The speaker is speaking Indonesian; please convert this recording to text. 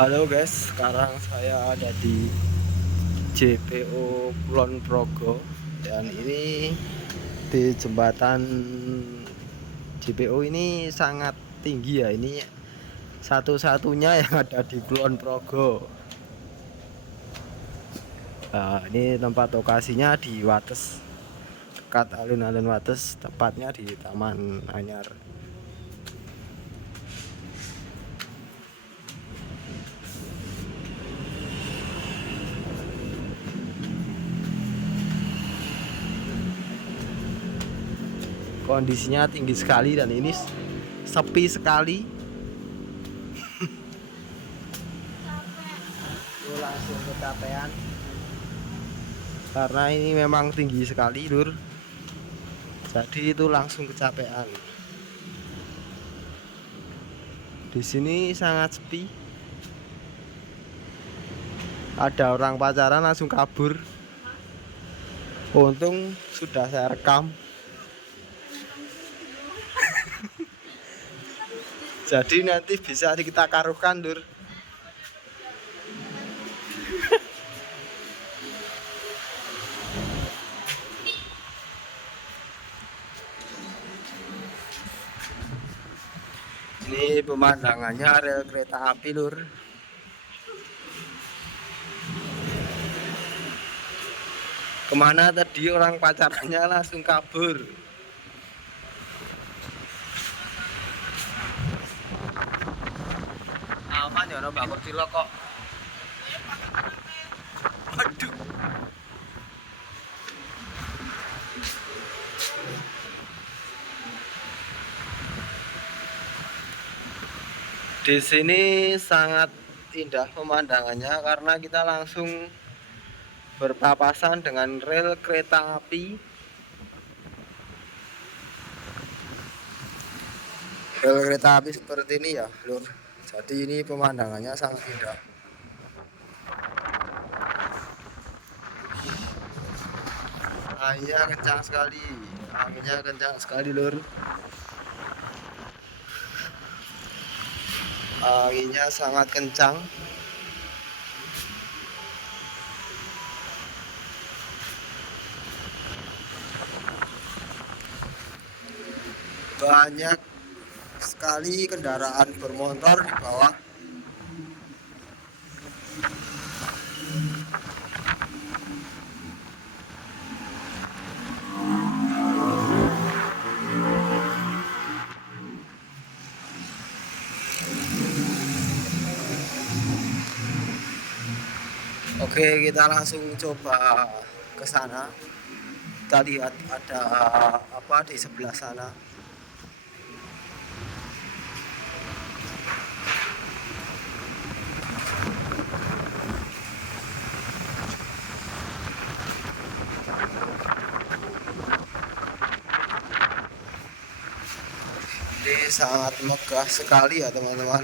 Halo guys, sekarang saya ada di JPO Kulon Progo dan ini di jembatan JPO ini sangat tinggi ya. Ini satu-satunya yang ada di Kulon Progo. Nah, ini tempat lokasinya di Wates, dekat alun-alun Wates, tepatnya di Taman Anyar. Kondisinya tinggi sekali dan ini sepi sekali. Itu langsung kecapean karena ini memang tinggi sekali lur, jadi itu langsung kecapean. Di sini sangat sepi, ada orang pacaran langsung kabur. Untung sudah saya rekam. Jadi nanti bisa kita karukan lur. Ini pemandangannya rel kereta api lur. Kemana tadi orang pacarannya langsung kabur. Apa nyono Mbak Kurcilo kok? Aduh. Di sini sangat indah pemandangannya karena kita langsung berpapasan dengan rel kereta api. Rel kereta api seperti ini ya, lur. Jadi ini pemandangannya sangat indah. Anginnya kencang sekali, anginnya kencang sekali, lur. Anginnya sangat kencang. Banyak sekali kendaraan bermotor di bawah. Oke, kita langsung coba ke sana. Kita lihat ada apa di sebelah sana. Ini sangat megah sekali ya teman-teman.